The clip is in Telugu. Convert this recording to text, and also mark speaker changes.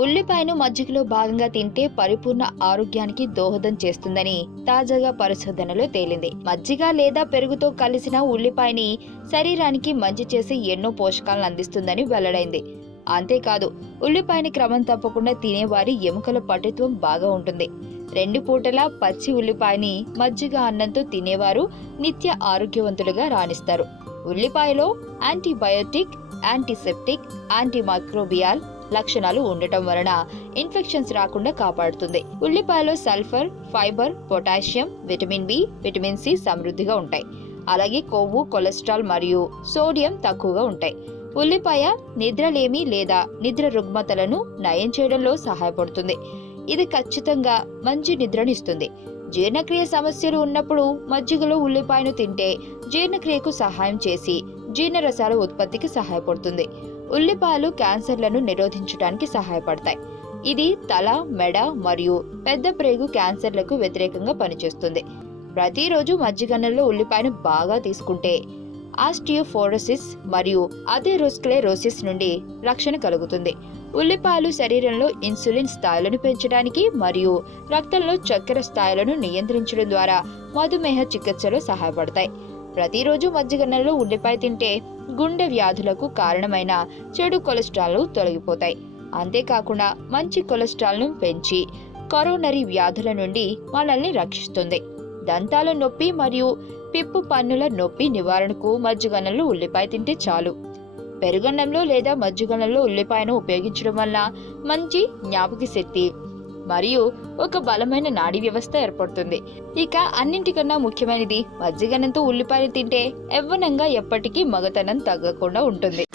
Speaker 1: ఉల్లిపాయను మజ్జిగలో భాగంగా తింటే పరిపూర్ణ ఆరోగ్యానికి దోహదం చేస్తుందని తాజాగా పరిశోధనలో తేలింది. మజ్జిగ లేదా పెరుగుతో కలిసిన ఉల్లిపాయని శరీరానికి మంచి చేసి ఎన్నో పోషకాలను అందిస్తుందని వెల్లడైంది. అంతేకాదు ఉల్లిపాయని క్రమం తప్పకుండా తినేవారి ఎముకల పటుత్వం బాగా ఉంటుంది. రెండు పూటలా పచ్చి ఉల్లిపాయని మజ్జిగ అన్నంతో తినేవారు నిత్య ఆరోగ్యవంతులుగా రాణిస్తారు. ఉల్లిపాయలో యాంటీబయోటిక్ యాంటీసెప్టిక్ యాంటీమైక్రోబియాల్ లక్షణాలు ఉండటం వలన ఇన్ఫెక్షన్స్ రాకుండా కాపాడుతుంది. ఉల్లిపాయలో sulphur fibre potassium vitamin B vitamin C సమృద్ధిగా ఉంటాయి. అలాగే కొవ్వు కొలెస్ట్రాల్ మరియు సోడియం తక్కువగా ఉంటాయి. ఉల్లిపాయ నిద్రలేమి లేదా నిద్ర రుగ్మతలను నయం చేయడంలో సహాయపడుతుంది. ఇది ఖచ్చితంగా మంచి నిద్రనిస్తుంది జీర్ణక్రియ సమస్యలు ఉన్నప్పుడు మజ్జిగలో ఉల్లిపాయను తింటే జీర్ణక్రియకు సహాయం చేసి జీర్ణరసాల ఉత్పత్తికి సహాయపడుతుంది. ఉల్లిపాయలు క్యాన్సర్లను నిరోధించడానికి సహాయపడతాయి. ఇది తల మెడ మరియు పెద్ద ప్రేగు క్యాన్సర్లకు వ్యతిరేకంగా పనిచేస్తుంది. ప్రతిరోజు మజ్జిగన్నంలో ఉల్లిపాయను బాగా తీసుకుంటే ఆస్టియోఫోరోసిస్ మరియు అథెరోస్క్లెరోసిస్ నుండి రక్షణ కలుగుతుంది. ఉల్లిపాయలు శరీరంలో ఇన్సులిన్ స్థాయిలను పెంచడానికి మరియు రక్తంలో చక్కెర స్థాయిలను నియంత్రించడం ద్వారా మధుమేహ చికిత్సలో సహాయపడతాయి. ప్రతిరోజు మజ్జిగన్నంలో ఉల్లిపాయ తింటే గుండె వ్యాధులకు కారణమైన చెడు కొలెస్ట్రాల్ తొలగిపోతాయి. అంతేకాకుండా మంచి కొలెస్ట్రాల్ను పెంచి కరోనరీ వ్యాధుల నుండి మనల్ని రక్షిస్తుంది. దంతాల నొప్పి మరియు పిప్పు పన్నుల నొప్పి నివారణకు మజ్జిగన్నంలో ఉల్లిపాయ తింటే చాలు. పెరుగన్నంలో లేదా మజ్జిగన్నంలో ఉల్లిపాయను ఉపయోగించడం వల్ల మంచి జ్ఞాపక శక్తి మరియు ఒక బలమైన నాడీ వ్యవస్థ ఏర్పడుతుంది. ఇక అన్నింటికన్నా ముఖ్యమైనది మజ్జిగనంతో ఉల్లిపాయలు తింటే యవ్వనంగా ఎప్పటికీ మగతనం తగ్గకుండా ఉంటుంది.